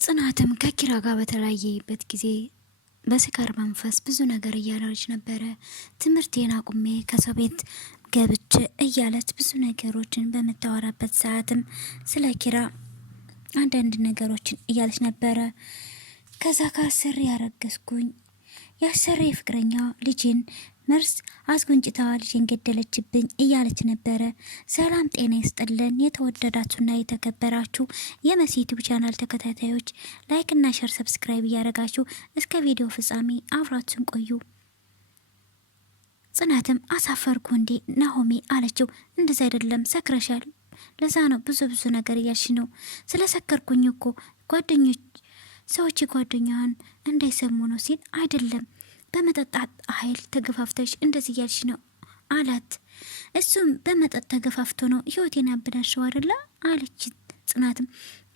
ጽናትም ከኪራ ጋር በተለያየበት ጊዜ በስካር መንፈስ ብዙ ነገር እያለች ነበረ። ትምህርቴን አቁሜ ከሰው ቤት ገብቼ እያለች ብዙ ነገሮችን በምታወራበት ሰዓትም ስለ ኪራ አንዳንድ ነገሮችን እያለች ነበረ። ከዛ ከአሰሪ ያረገዝኩኝ የአሰሪ ፍቅረኛ ልጅን መርስ አስጎንጭታ ልጅን ገደለችብኝ እያለች ነበረ። ሰላም ጤና ይስጥልን የተወደዳችሁና የተከበራችሁ የመሲ ዩቲዩብ ቻናል ተከታታዮች ላይክ እና ሼር ሰብስክራይብ እያደረጋችሁ እስከ ቪዲዮ ፍጻሜ አብራችሁን ቆዩ። ጽናትም አሳፈርኩ እንዴ ናሆሜ አለችው። እንደዛ አይደለም ሰክረሻል፣ ለዛ ነው ብዙ ነገር እያልሽ ነው። ስለ ሰከርኩኝ እኮ ጓደኞች ሰዎች ጓደኛዋን እንዳይሰሙ ነው ሲል አይደለም በመጠጣት ኃይል ተገፋፍተሽ እንደዚህ እያልሽ ነው አላት። እሱም በመጠጥ ተገፋፍቶ ነው ህይወቴን ያበላሸው አይደለ አለች። ጽናትም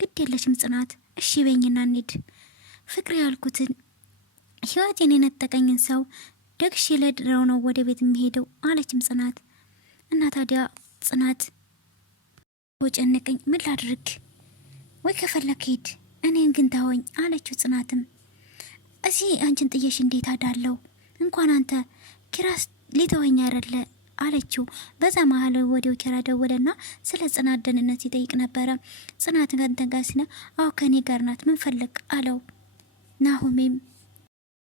ግድ የለሽም ጽናት እሺ በኝና እንሂድ፣ ፍቅር ያልኩትን ህይወቴን የነጠቀኝን ሰው ደግሼ ለድረው ነው ወደ ቤት የሚሄደው አለችም ጽናት። እና ታዲያ ጽናት ወጨነቀኝ ምን ላድርግ ወይ ከፈለክ ሂድ እኔን ግን ታወኝ አለችው። ጽናትም እዚህ አንቺን ጥየሽ እንዴት አዳለው እንኳን አንተ ኪራስ ሊተወኝ አይደለ አለችው። በዛ መሀል ወዲያው ኪራ ደወለና ስለ ጽናት ደህንነት ይጠይቅ ነበረ። ጽናት ጋር አዎ ከኔ ጋር ናት ምን ፈለግ አለው። ናሆሜም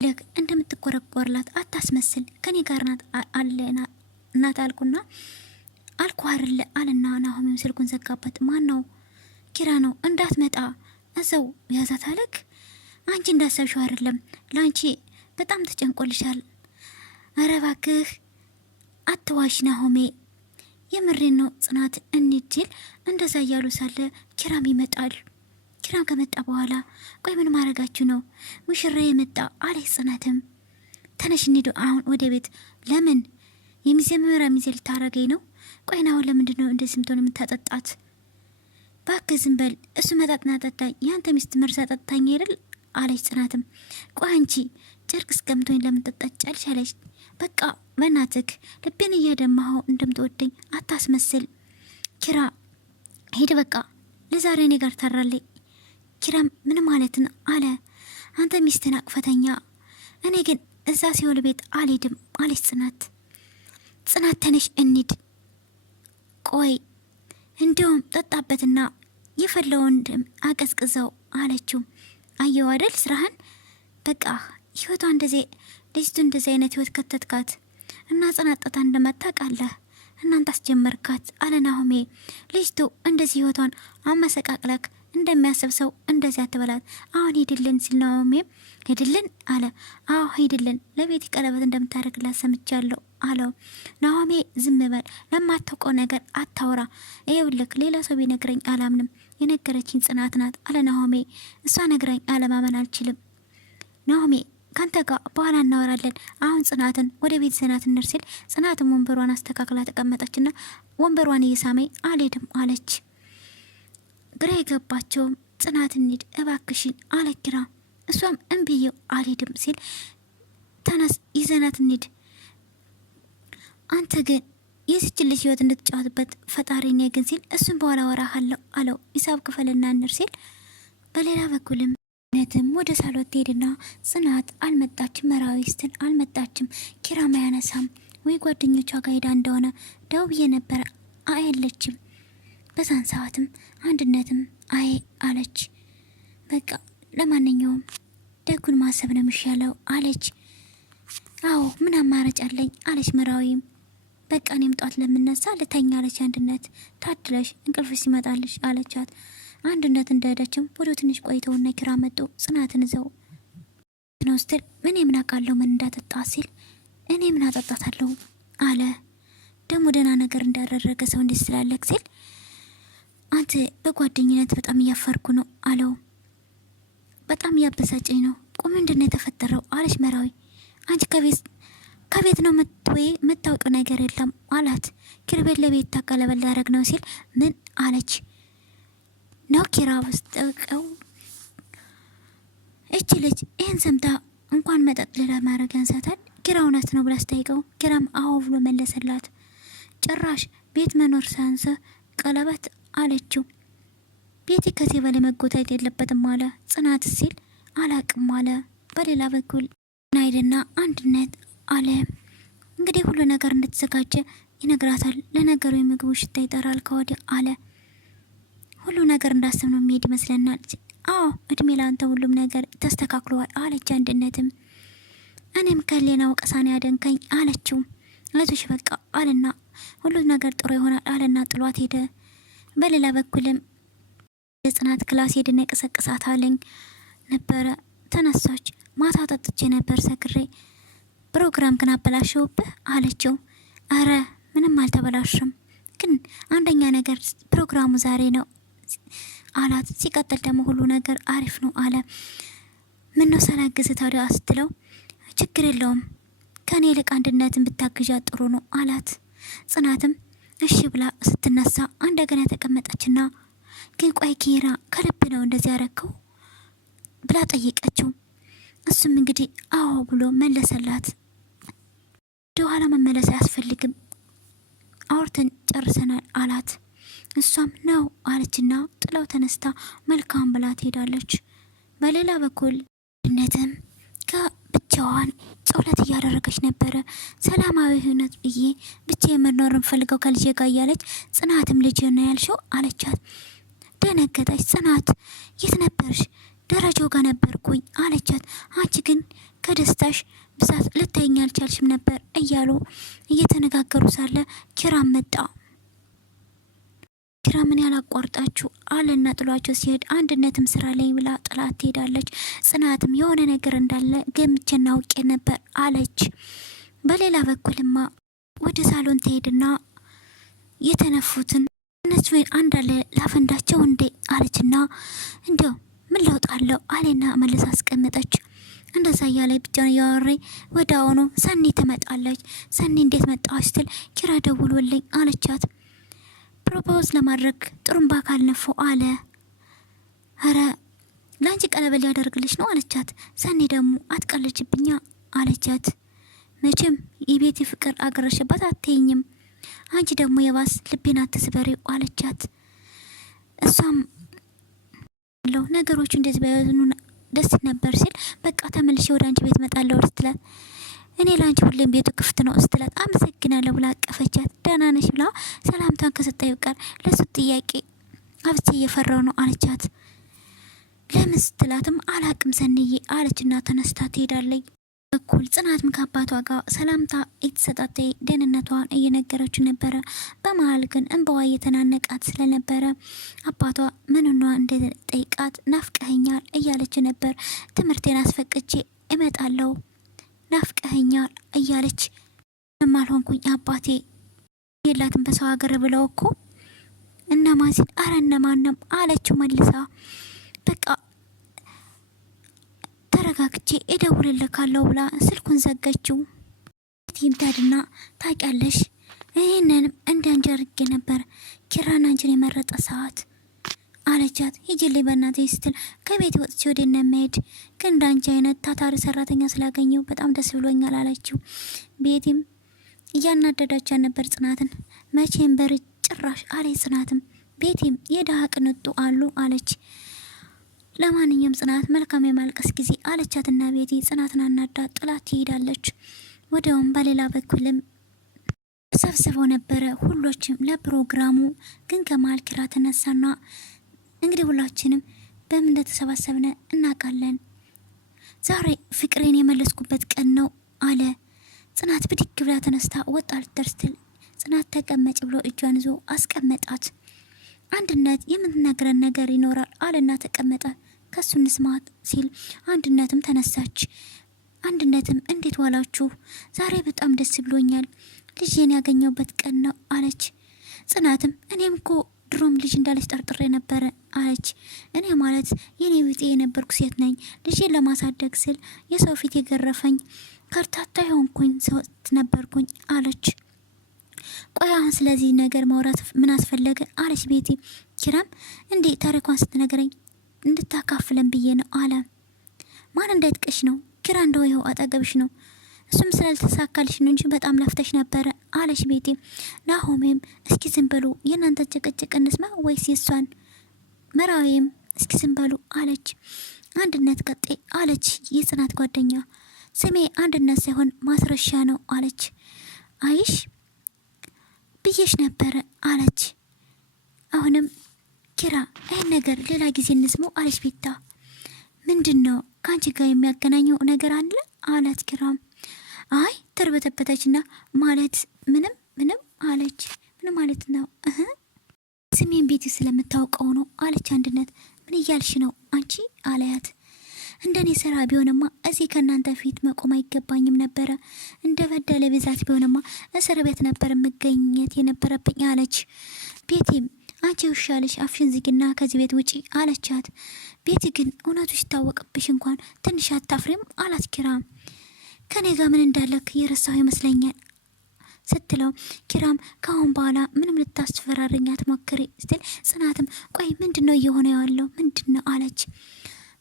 ለክ እንደምትቆረቆርላት አታስመስል ከኔ ጋር ናት አለና እናት አልኩና አልኩ አይደለ አለና ናሆሜም ስልኩን ዘጋበት። ማን ነው? ኪራ ነው እንዳትመጣ እዛው ያዛት አለክ። አንቺ እንዳሰብሽው አይደለም ላንቺ በጣም ተጨንቆልሻል። ኧረ እባክህ አትዋሽ ናሆሜ የምሬን ነው ጽናት እንድል እንደዛ እያሉ ሳለ ኪራም ይመጣል። ኪራም ከመጣ በኋላ ቆይ ምን ማድረጋችሁ ነው? ሙሽራ የመጣ አለች ጽናትም ተነሽ እንሂድ አሁን ወደ ቤት። ለምን የሚዘምራ ሚዜ ልታረገኝ ነው? ቆይ ናሆ ለምንድን ነው እንደዚህ ምትሆን የምታጠጣት? ባክህ ዝም በል እሱ መጣጥና ጠጣኝ ያንተ ሚስት መርሳ ጠጣኝ አይደል አለች ጽናትም ቆይ አንቺ ጨርቅ እስከምቶኝ ለምን ጠጣቻለሽ አለች። በቃ በእናትህ ልቤን እያደማኸው እንደምትወደኝ አታስመስል ኪራ ሄድ በቃ ለዛሬ እኔ ጋር ታራለኝ። ኪራም ምን ማለት ነው አለ። አንተ ሚስትን አቅፈተኛ እኔ ግን እዛ ሲኦል ቤት አልሄድም አለች ጽናት። ጽናት ተነሽ እንሂድ ቆይ እንዲሁም ጠጣበትና የፈለውን አቀዝቅዘው አለችው። አየው አይደል ስራህን በቃ ህይወቷ እንደዚህ ልጅቱ እንደዚህ አይነት ህይወት ከተትካት እና ጽናጣታ እንደመታቃለህ እናንተ አስጀመርካት አለ ናሆሜ። ልጅቱ እንደዚህ ህይወቷን አመሰቃቅለክ እንደሚያስብ ሰው እንደዚህ አትበላት። አሁን ሄድልን ሲል ናሆሜ ሄድልን አለ። አዎ ሄድልን ለቤት ቀለበት እንደምታደርግላት ሰምቻለሁ አለው። ናሆሜ ዝም በል ለማታውቀው ነገር አታውራ። ይኸውልህ ሌላ ሰው ቢነግረኝ አላምንም የነገረችኝ ጽናት ናት አለ ናሆሜ። እሷ ነግራኝ አለማመን አልችልም ናሆሜ ካንተ ጋር በኋላ እናወራለን። አሁን ጽናትን ወደ ቤት ዘናት እንርሲል። ጽናትን ወንበሯን አስተካክላ ተቀመጠችና ወንበሯን እየሳመኝ አልሄድም አለች። ግራ የገባቸውም ጽናት እንሂድ እባክሽን አለ ኪራ። እሷም እምብዬው አልሄድም ሲል ተነስ ይዘናት እንሂድ። አንተ ግን የዚችን ልጅ ህይወት እንድትጫወትበት ፈጣሪ ነው ግን ሲል እሱን በኋላ ወራሃለሁ አለው። ሂሳብ ክፈልና እንር ሲል በሌላ በኩልም ነትም ወደ ሳሎን ትሄድና ጽናት አልመጣችም፣ መራዊስትን አልመጣችም። ኪራም አያነሳም ወይ ጓደኞቿ ጋር ሄዳ እንደሆነ ደውዬ ነበረ አየለችም። በዛን ሰዓትም አንድነትም አይ አለች። በቃ ለማንኛውም ደጉን ማሰብ ነው የሚሻለው አለች። አዎ ምን አማራጭ አለኝ አለች መራዊም። በቃ እኔም ጧት ለምነሳ ልተኛ አለች አንድነት። ታድለሽ እንቅልፍ ሲመጣልሽ አለቻት። አንድነት እንደሄደችም ወደ ትንሽ ቆይተውና ኪራ መጡ። ጽናትን ይዘው ነው ስትል ምን የምናቃለው ምን እንዳጠጣ ሲል እኔ ምን አጠጣታለሁ አለ። ደግሞ ደህና ነገር እንዳደረገ ሰው እንዴት ስላለክ ሲል አንተ በጓደኝነት በጣም እያፈርኩ ነው አለው። በጣም እያበሳጨኝ ነው። ቁም ምንድነው የተፈጠረው አለች መራዊ። አንቺ ከቤት ነው ወይ የምታውቂው ነገር የለም አላት። ኪርቤት ለቤት ታቀለበል ያደረግ ነው ሲል ምን አለች ነው ኪራ በስተቀው እቺ ልጅ ይህን ሰምታ እንኳን መጠጥ ሌላ ማድረግ ያንሳታል። ኪራ እውነት ነው ብላ ስጠይቀው ኪራም አዎ ብሎ መለሰላት። ጭራሽ ቤት መኖር ሳንሰ ቀለበት አለችው። ቤቲ ከዚህ በላይ መጎታት የለበትም አለ ጽናት ሲል አላቅም አለ። በሌላ በኩል ናይድና አንድነት አለ እንግዲህ ሁሉ ነገር እንድትዘጋጀ ይነግራታል። ለነገሩ የምግቡ ሽታ ይጠራል ከወዲያ አለ። ሁሉ ነገር እንዳሰብነው የሚሄድ ይመስለናል። አዎ እድሜ ላንተ ሁሉም ነገር ተስተካክሏል አለች አንድነትም። እኔም ከሌና ወቀሳኔ ያደንከኝ አለችው። አይዞሽ በቃ አለና ሁሉ ነገር ጥሩ ይሆናል አለና ጥሏት ሄደ። በሌላ በኩልም የጽናት ክላስ ሄድና የቀሰቅሳት አለኝ ነበረ። ተነሳች። ማታ ጠጥቼ ነበር ሰክሬ፣ ፕሮግራም ግን አበላሸውብህ አለችው። አረ ምንም አልተበላሽም፣ ግን አንደኛ ነገር ፕሮግራሙ ዛሬ ነው አላት። ሲቀጥል ደግሞ ሁሉ ነገር አሪፍ ነው አለ። ምነው ሳላግዝ ታዲያ ስትለው ችግር የለውም ከኔ ይልቅ አንድነትን ብታግዣ ጥሩ ነው አላት። ጽናትም እሺ ብላ ስትነሳ እንደገና ተቀመጠችና ግን ቆይ ኪራ ከልብ ነው እንደዚህ ያረከው ብላ ጠየቀችው። እሱም እንግዲህ አዎ ብሎ መለሰላት። ወደ ኋላ መመለስ አያስፈልግም አውርተን ጨርሰናል አላት። እሷም ነው አለችና ጥላው ተነስታ መልካም ብላ ትሄዳለች። በሌላ በኩል አንድነትም ከብቻዋን ጸሎት እያደረገች ነበረ። ሰላማዊ ህይወት ብዬ ብቻ የመኖር ፈልገው ከልጄ ጋር እያለች ጽናትም ልጅ ነው ያልሽው አለቻት። ደነገጠች። ጽናት የት ነበርሽ? ደረጃው ጋር ነበርኩኝ አለቻት። አንቺ ግን ከደስታሽ ብዛት ልታይኝ አልቻልሽም ነበር እያሉ እየተነጋገሩ ሳለ ኪራም መጣ። ኪራ ምን ያላቋርጣችሁ አለና ጥሏቸው ሲሄድ አንድነትም ስራ ላይ ብላ ጥላት ትሄዳለች። ጽናትም የሆነ ነገር እንዳለ ገምቼና አውቄ ነበር አለች። በሌላ በኩልማ ወደ ሳሎን ትሄድና የተነፉትን እነሱ አንዳለ ላፈንዳቸው እንዴ አለችና እንደው ምን ለውጥ አለው አለና መልስ አስቀመጠች። እንደዛ እያለ ብቻውን እያወሬ ወደ አሁኑ ሰኒ ትመጣለች። ሰኒ እንዴት መጣች ስትል ኪራ ደውሎልኝ አለቻት። ፕሮፖዝ ለማድረግ ጥሩምባ ካልነፉ አለ። አረ ለአንቺ ቀለበል ያደርግልሽ ነው አለቻት። ሰኒ ደግሞ አትቀልጅብኛ አለቻት። መቼም የቤቲ ፍቅር አገረሽባት አትይኝም፣ አንቺ ደግሞ የባስ ልቤን አትስበሪው አለቻት። እሷም ነገሮቹ እንደዚህ ባይሆኑ ደስ ነበር ሲል በቃ ተመልሼ ወደ አንቺ ቤት መጣለሁ ስትላት እኔ ላንቺ ሁሌም ቤቱ ክፍት ነው ስትላት አመሰግናለሁ ብላ አቀፈቻት። ደህና ነሽ ብላ ሰላምታን ከሰጠው ቀር ለሱ ጥያቄ አብቼ እየፈራው ነው አለቻት። ለምን ስትላትም አላቅም ሰንዬ አለችና ተነስታ ትሄዳለች። በኩል ጽናትም ከአባቷ ጋር ሰላምታ የተሰጣተ ደህንነቷን እየነገረችው ነበረ። በመሀል ግን እንባዋ እየተናነቃት ስለነበረ አባቷ ምንኗ እንደጠይቃት ናፍቀኸኛል እያለች ነበር። ትምህርቴን አስፈቅጄ እመጣለሁ ናፍቀኸኛል እያለች ማልሆንኩኝ አባቴ የላትም በሰው ሀገር ብለው እኮ እነማን ሲል አረ እነማንም አለችው መልሳ። በቃ ተረጋግቼ እደውልልካለሁ ብላ ስልኩን ዘጋችው። ይምታድና ታውቂያለሽ ይህንንም እንዳንጀርጌ ነበር ኪራን አንቺን የመረጠ ሰዓት አለቻት። ሂጂልኝ በእናትሽ ስትል ከቤት ወጥቼ ወደ እነ መሄድ ግን እንዳንቺ አይነት ታታሪ ሰራተኛ ስላገኘው በጣም ደስ ብሎኛል አለችው። ቤቲም እያናደዳቻት ነበር ጽናትን። መቼም በር ጭራሽ አለ ጽናትም ቤቲም የድሃ ቅንጡ አሉ አለች። ለማንኛውም ጽናት መልካም የማልቀስ ጊዜ አለቻትና ቤቲ ጽናትን አናዳ ጥላት ትሄዳለች። ወዲያውም በሌላ በኩልም ሰብስበው ነበረ ሁሎችም ለፕሮግራሙ። ግን ከመሀል ኪራ ተነሳና እንግዲህ ሁላችንም በምን እንደተሰባሰብነ እናውቃለን፣ ዛሬ ፍቅሬን የመለስኩበት ቀን ነው አለ። ጽናት ብድግ ብላ ተነስታ ወጣ ልትደርስ ስትል ጽናት ተቀመጭ ብሎ እጇን ይዞ አስቀመጣት። አንድነት የምትነግረን ነገር ይኖራል አለና ተቀመጠ። ከሱ እንስማት ሲል አንድነትም ተነሳች። አንድነትም እንዴት ዋላችሁ? ዛሬ በጣም ደስ ብሎኛል፣ ልጄን ያገኘውበት ቀን ነው አለች። ጽናትም እኔም እኮ ድሮም ልጅ እንዳለች ጠርጥሬ ነበረ አለች። እኔ ማለት የኔ ቢጤ የነበርኩ ሴት ነኝ። ልጄን ለማሳደግ ስል የሰው ፊት የገረፈኝ ከርታታ የሆንኩኝ ሰት ነበርኩኝ አለች። ቆይ አሁን ስለዚህ ነገር ማውራት ምን አስፈለገ አለች ቤቲ። ኪራም እንዴ ታሪኳን ስትነግረኝ እንድታካፍለን ብዬ ነው አለ። ማን እንዳይጥቀሽ ነው? ኪራ እንደው ይኸው አጠገብሽ ነው፣ እሱም ስላልተሳካልሽ ነው እንጂ በጣም ለፍተሽ ነበረ አለች ቤቲ። ናሆሜም እስኪ ዝም በሉ የእናንተ ጭቅጭቅ እንስማ ወይስ የሷን መራዊም እስኪ ዝም በሉ አለች። አንድነት ቀጤ አለች የጽናት ጓደኛ። ስሜ አንድነት ሳይሆን ማስረሻ ነው አለች። አይሽ ብዬሽ ነበረ አለች። አሁንም ኪራ ይህን ነገር ሌላ ጊዜ እንስመው አለች ቤታ። ምንድን ነው ከአንቺ ጋር የሚያገናኘው ነገር አለ አላት ኪራም። አይ ተርበተበተችና ማለት ምንም አለች። ምን ማለት ነው? ስሜን ቤት ስለምታውቀው ነው አለች አንድነት። ምን እያልሽ ነው አንቺ አለያት። እንደኔ ስራ ቢሆንማ እዚህ ከእናንተ ፊት መቆም አይገባኝም ነበረ። እንደ በደለ ብዛት ቢሆንማ እስር ቤት ነበር መገኘት የነበረብኝ አለች። ቤቲም አንቺ ውሻልሽ አፍሽን ዝግና ከዚህ ቤት ውጪ አለቻት። ቤቲ ግን እውነቱ ሲታወቅብሽ እንኳን ትንሽ አታፍሪም አላት ኪራም። ከኔ ጋር ምን እንዳለክ የረሳሁ ይመስለኛል ስትለው ኪራም ካሁን በኋላ ምንም ልታስፈራረኝ አትሞክሪ ስትል ጽናትም ቆይ ምንድነው እየሆነ ያለው ምንድነው አለች።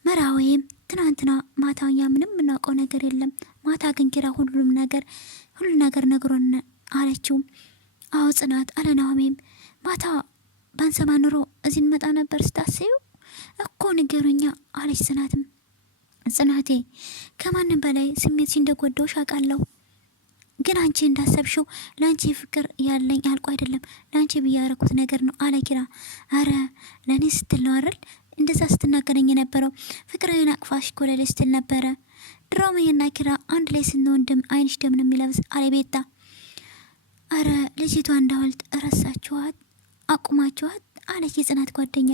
መራዊም ትናንትና ማታኛ ምንም የምናውቀው ነገር የለም፣ ማታ ግን ኪራ ሁሉ ነገር ነግሮን አለችው። አዎ ጽናት አለናሆሜም ማታ ባንሰማ ኑሮ እዚህ እንመጣ ነበር ስታስዩ እኮ ንገሩኛ አለች ጽናትም። ጽናቴ ከማንም በላይ ስሜት እንደጎዳውሽ አውቃለሁ፣ ግን አንቺ እንዳሰብሽው ለአንቺ ፍቅር ያለኝ አልቆ አይደለም፣ ለአንቺ ብያረኩት ነገር ነው አለ ኪራ። አረ ለእኔ ስትል ነው አይደል እንደዛ ስትናገረኝ የነበረው? ፍቅርን አቅፋሽ ኮለሌ ስትል ነበረ። ድሮሜና ኪራ አንድ ላይ ስንሆን ደም አይንሽ ደም ነው የሚለብስ አለ ቤታ። አረ ልጅቷ እንዳወልጥ ረሳችኋት አቁማችኋት አለች የጽናት ጓደኛ።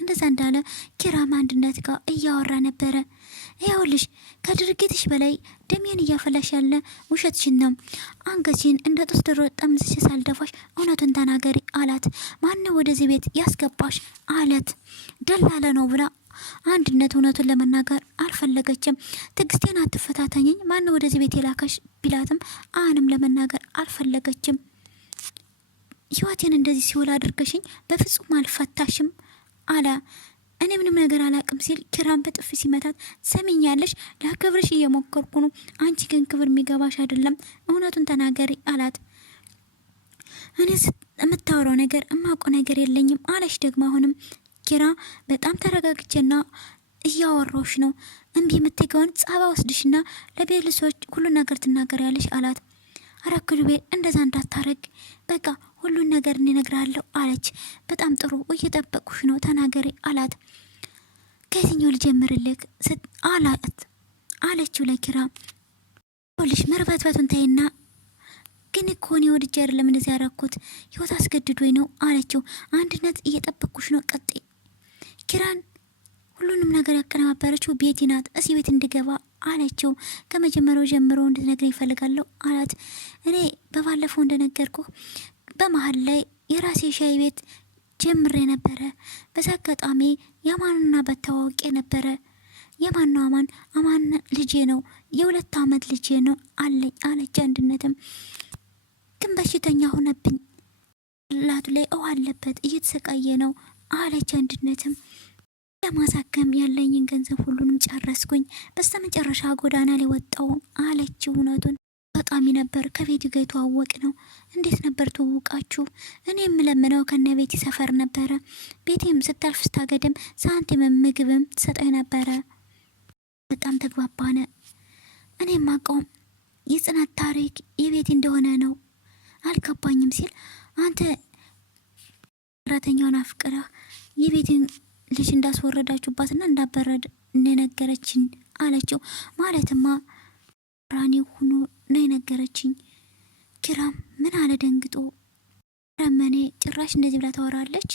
እንደዛ እንዳለ ኪራም አንድነት ጋር እያወራ ነበረ። ይኸውልሽ ከድርጊትሽ በላይ ደሜን እያፈላሽ ያለ ውሸትሽን ነው። አንገትሽን እንደ ጦስ ዶሮ ጠምዝሽ ሳልደፋሽ እውነቱን ተናገሪ አላት። ማነው ወደዚህ ቤት ያስገባሽ አለት። ደላለ ነው ብላ አንድነት እውነቱን ለመናገር አልፈለገችም። ትዕግስቴን አትፈታተኝኝ፣ ማነው ወደዚህ ቤት የላከሽ ቢላትም አሁንም ለመናገር አልፈለገችም። ህይወቴን እንደዚህ ሲወላ አድርገሽኝ በፍጹም አልፈታሽም አለ። እኔ ምንም ነገር አላቅም ሲል ኪራን በጥፊ ሲመታት፣ ሰሚኛለሽ ላከብርሽ እየሞከርኩ ነው፣ አንቺ ግን ክብር የሚገባሽ አይደለም፣ እውነቱን ተናገሪ አላት። እኔ የምታወራው ነገር እማውቀው ነገር የለኝም አለሽ። ደግሞ አሁንም ኪራ በጣም ተረጋግቼና እያወራሽ ነው፣ እምቢ የምትገውን ጻባ ወስድሽና ለቤተሰቦች ሁሉ ነገር ትናገሪያለሽ አላት። አራክሉቤ እንደዛ እንዳታረግ በቃ ሁሉን ነገር እነግራለሁ አለች። በጣም ጥሩ እየጠበቁሽ ነው ተናገሪ አላት። ከየትኛው ልጀምርልክ አለችው ለኪራ። ልሽ መርበትበቱን ተይና ግን እኮ እኔ ወድጄ አይደለም እንደዚህ ያደረኩት ህይወት አስገድዶኝ ነው አለችው። አንድነት እየጠበቁሽ ነው ቀጤ ኪራን ሁሉንም ነገር ያቀነባበረችው ቤቲ ናት፣ እዚህ ቤት እንድገባ አለችው። ከመጀመሪያው ጀምሮ እንድትነግረኝ ይፈልጋለሁ አላት። እኔ በባለፈው እንደነገርኩ በመሀል ላይ የራሴ ሻይ ቤት ጀምሬ ነበረ። በዛ አጋጣሚ የማንና በታዋቂ ነበረ። የማን ነው አማን ልጄ ነው፣ የ2 ዓመት ልጄ ነው አለች አንድነትም። ግን በሽተኛ ሆነብኝ፣ ላቱ ላይ ውሃ አለበት እየተሰቃየ ነው አለች አንድነትም። ለማሳከም ያለኝን ገንዘብ ሁሉንም ጨረስኩኝ፣ በስተመጨረሻ ጎዳና ላይ ወጣው አለች። እውነቱን በጣም ነበር ከቤት ጋር የተዋወቅ ነው። እንዴት ነበር ተዋወቃችሁ? እኔ የምለምነው ከነ ቤቲ ሰፈር ነበረ። ቤቴም ስታልፍ ስታገድም ሳንቲም ምግብም ትሰጠኝ ነበረ። በጣም ተግባባነ። እኔ ማቀው የጽናት ታሪክ የቤቲ እንደሆነ ነው። አልገባኝም ሲል አንተ ሰራተኛውን አፍቅረህ የቤትን ልጅ እንዳስወረዳችሁባትና እንዳበረድ እንደነገረችኝ አለችው። ማለትማ ራኒ ሆኖ ነው የነገረችኝ። ኪራም ምን አለ ደንግጦ። ረመኔ ጭራሽ እንደዚህ ብላ ታወራለች።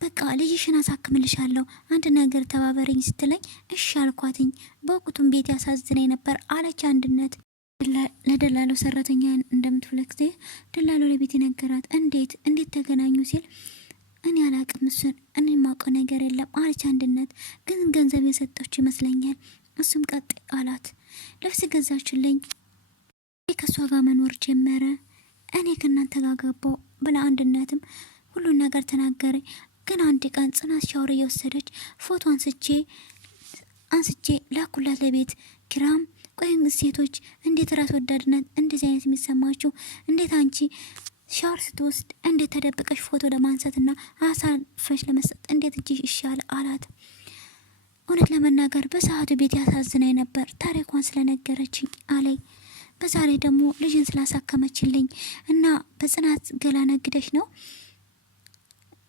በቃ ልጅሽን አሳክምልሻለሁ አንድ ነገር ተባበረኝ ስትለኝ እሺ አልኳትኝ። በወቅቱም ቤት ያሳዝነኝ ነበር አለች አንድነት። ለደላለው ሰራተኛ እንደምትፈለክት ደላለው ለቤት ነገራት። እንዴት ተገናኙ ሲል እኔ አላቅም፣ እሱን እኔ የማውቀው ነገር የለም አለች አንድነት። ግን ገንዘብ የሰጠች ይመስለኛል። እሱም ቀጥ አላት። ልብስ ገዛችልኝ፣ ከእሷ ጋር መኖር ጀመረ፣ እኔ ከእናንተ ጋር ገባው ብላ አንድነትም ሁሉን ነገር ተናገረ። ግን አንድ ቀን ጽናት ሻወር እየወሰደች ፎቶ አንስቼ ላኩላት ለቤት። ኪራም ቆይም ሴቶች እንዴት ራስ ወዳድነት እንደዚህ አይነት የሚሰማችሁ እንዴት አንቺ ሻወር ስትወስድ እንዴት ተደብቀሽ ፎቶ ለማንሳትና አሳልፈሽ ለመስጠት እንዴት እጅሽ ይሻል አላት። እውነት ለመናገር በሰዓቱ ቤት ያሳዝናኝ ነበር ታሪኳን ስለነገረችኝ አለኝ። በዛሬ ደግሞ ልጅን ስላሳከመችልኝ እና በጽናት ገላ ነግደሽ ነው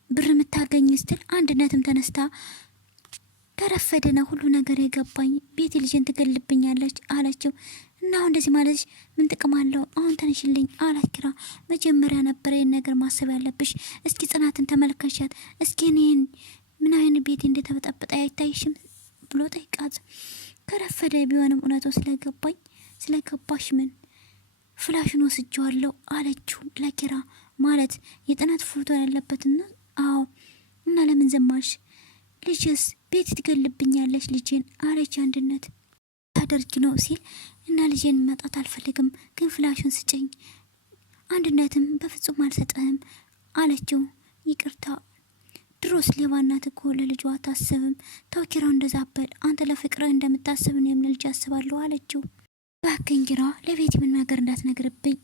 ብር የምታገኝ ስትል አንድነትም ተነስታ ከረፈደ ነው ሁሉ ነገር የገባኝ ቤቲ ልጅን ትገልብኛለች አለችው። እና አሁን እንደዚህ ማለት ምን ጥቅም አለው? አሁን ተነሽልኝ አላት ኪራ። መጀመሪያ ነበር ይህን ነገር ማሰብ ያለብሽ። እስኪ ጽናትን ተመልከሻት፣ እስኪ እኔን ምን አይነት ቤቴ እንደተበጠበጠ አይታይሽም ብሎ ጠይቃት። ከረፈደ ቢሆንም እውነቱ ስለገባሽ ምን ፍላሽን ወስጄዋለሁ አለችው ለኪራ። ማለት የጥናት ፎቶ ያለበትና አዎ። እና ለምን ዘማሽ? ልጅስ ቤት ትገልብኛለች ልጄን አለች አንድነት። ታደርጊ ነው ሲል እና ልጄን መጣት አልፈልግም ግን ፍላሽን ስጭኝ። አንድነትም በፍጹም አልሰጠህም አለችው። ይቅርታ ድሮስ ሌባናት እኮ ለልጇ አታስብም። ተው ኪራው እንደዛበል አንተ ለፍቅርህ እንደምታስብ እኔም ለልጅ አስባለሁ አለችው። እባክህን ኪራ ለቤት ምን ነገር እንዳትነግርብኝ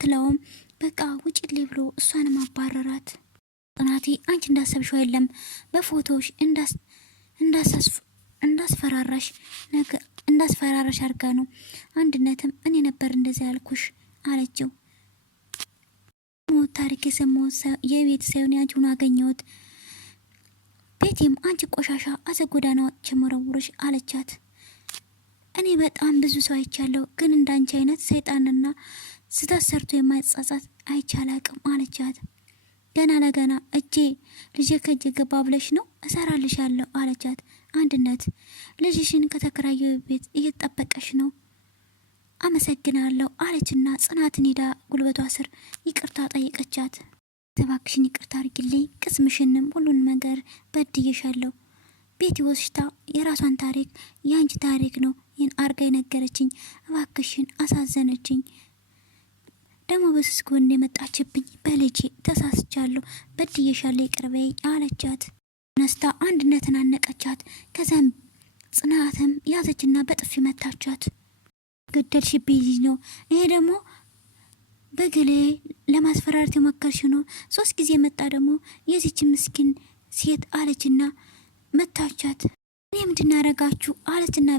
ትለውም በቃ ውጭልኝ ብሎ እሷንም አባረራት። ጽናቴ አንቺ እንዳሰብሽው የለም በፎቶዎች እንዳስፈራራሽ አድርጋ ነው። አንድነትም እኔ ነበር እንደዛ ያልኩሽ አለችው። ሞት ታሪክ የሰማሁት የቤት ሳይሆን ያንቺ ሆኖ አገኘሁት። ቤቴም አንቺ ቆሻሻ አዘጎዳና ቸመረውርሽ አለቻት። እኔ በጣም ብዙ ሰው አይቻለሁ ግን እንዳንቺ አይነት ሰይጣንና ስህተት ሰርቶ የማይጸጸት አይቻላቅም አለቻት። ገና ለገና ልጄ ከእጄ ገባ ብለሽ ነው እሰራልሻለሁ አለቻት። አንድነት ልጅሽን ከተከራየው ቤት እየተጠበቀሽ ነው አመሰግናለሁ አለችና ጽናትን ሄዳ ጉልበቷ ስር ይቅርታ ጠይቀቻት። እባክሽን ይቅርታ አድርጊልኝ ቅስምሽንም ሁሉን ነገር በድዬሻለሁ። ቤቲ ወስታ የራሷን ታሪክ የአንቺ ታሪክ ነው ይህን አርጋ የነገረችኝ። እባክሽን አሳዘነችኝ። ደግሞ በስስኩ እንደመጣችብኝ በልጄ ተሳስቻለሁ በድዬሻለሁ ይቅር በይኝ አለቻት። ነስታ አንድነትን አነቀቻት። ከዛም ጽናትም ያዘችና በጥፊ መታቻት። ገደልሽብኝ ልጅ ነው ይሄ ደግሞ በግሌ ለማስፈራራት የሞከርሽ ነው 3 ጊዜ መጣ ደግሞ የዚች ምስኪን ሴት አለችና መታቻት። እኔ ምንድናረጋችሁ አለችና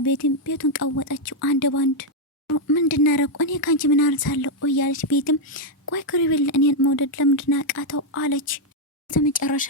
ቤቱን ቀወጠችው አንድ ባንድ። ምንድናረቁ እኔ ካንቺ ምን አርሳለሁ እያለች ቤትም ቆይ ክሪብል እኔን መውደድ ለምንድና ቃተው አለች። በመጨረሻ